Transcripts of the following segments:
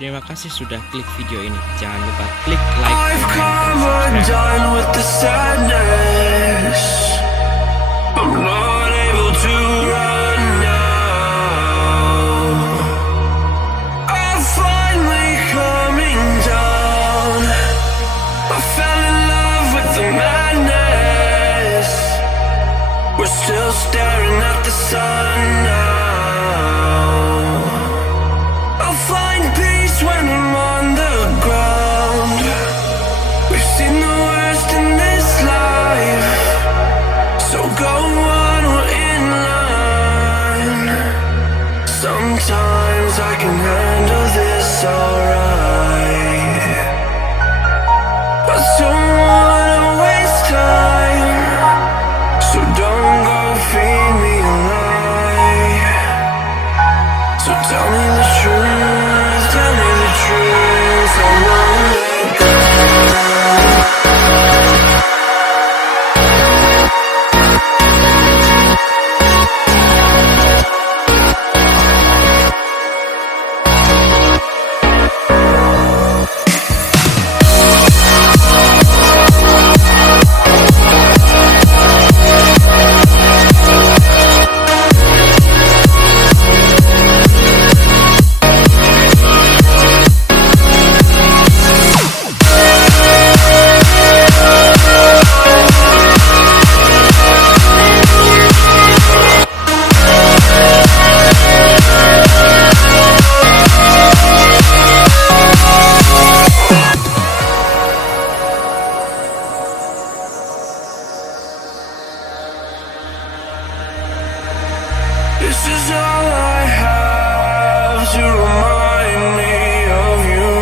Terima kasih sudah klik video ini. Jangan lupa klik like, I've komen, come dan subscribe. undone with the sadness. I'm not able to run now. I'm finally coming down. I fell in love with the madness. We're still staring at the sun now. I'll find peace when I'm on the ground. We've seen the worst in this life, so go on, we're in line. Sometimes I can handle this alright. I don't wanna waste time, so don't go feed me a lie. So tell me the truth, tell me the truth, I won't let go. This is all I have to remind me of you.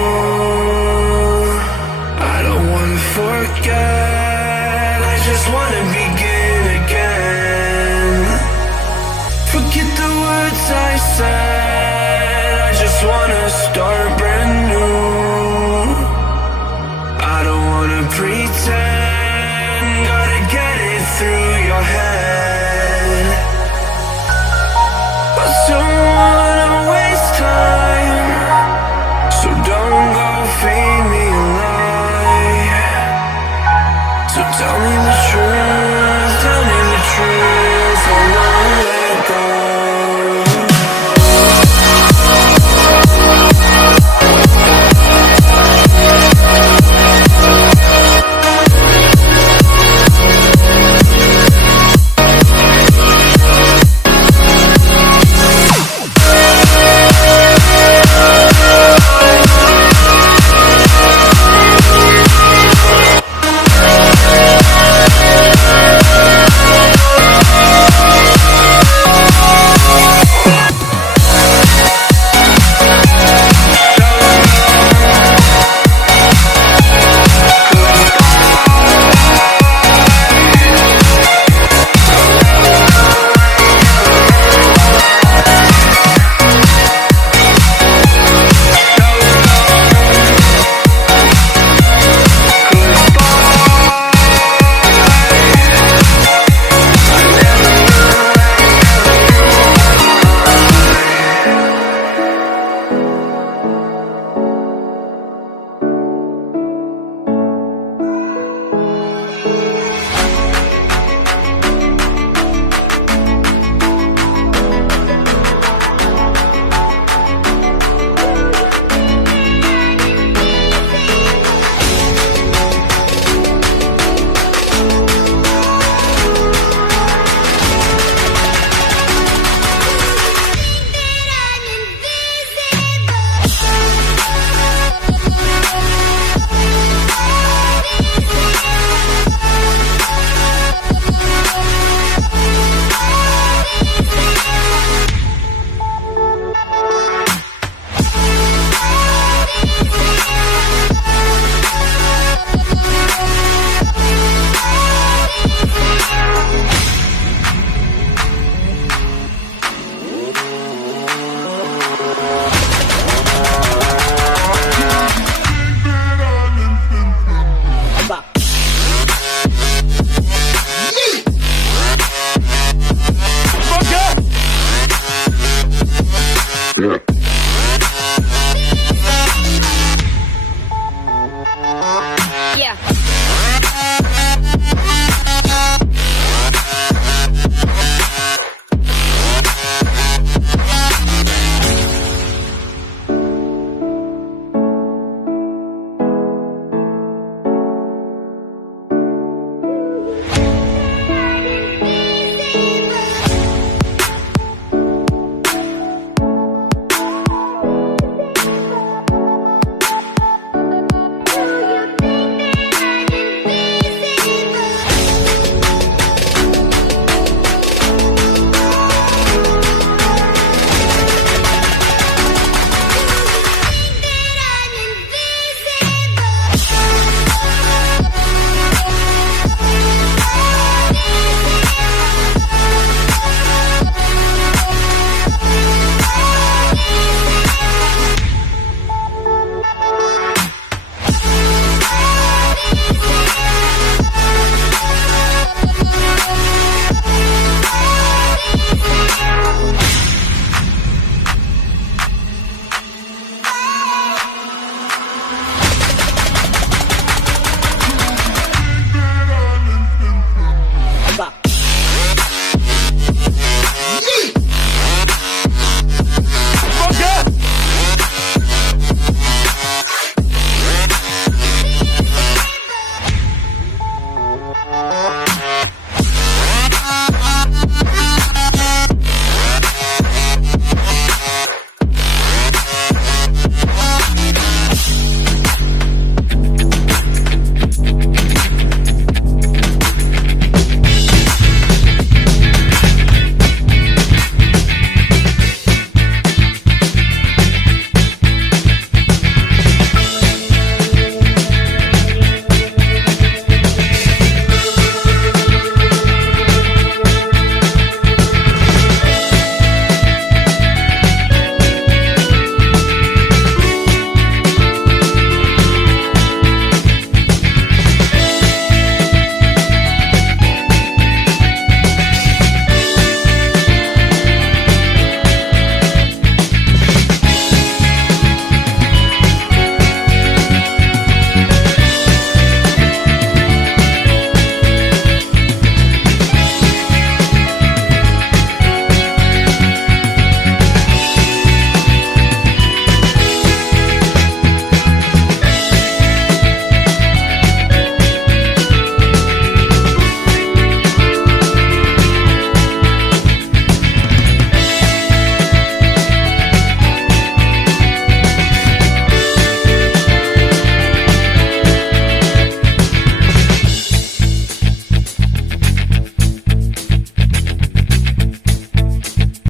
I don't wanna forget, I just wanna begin again. Forget the words I said, I just wanna start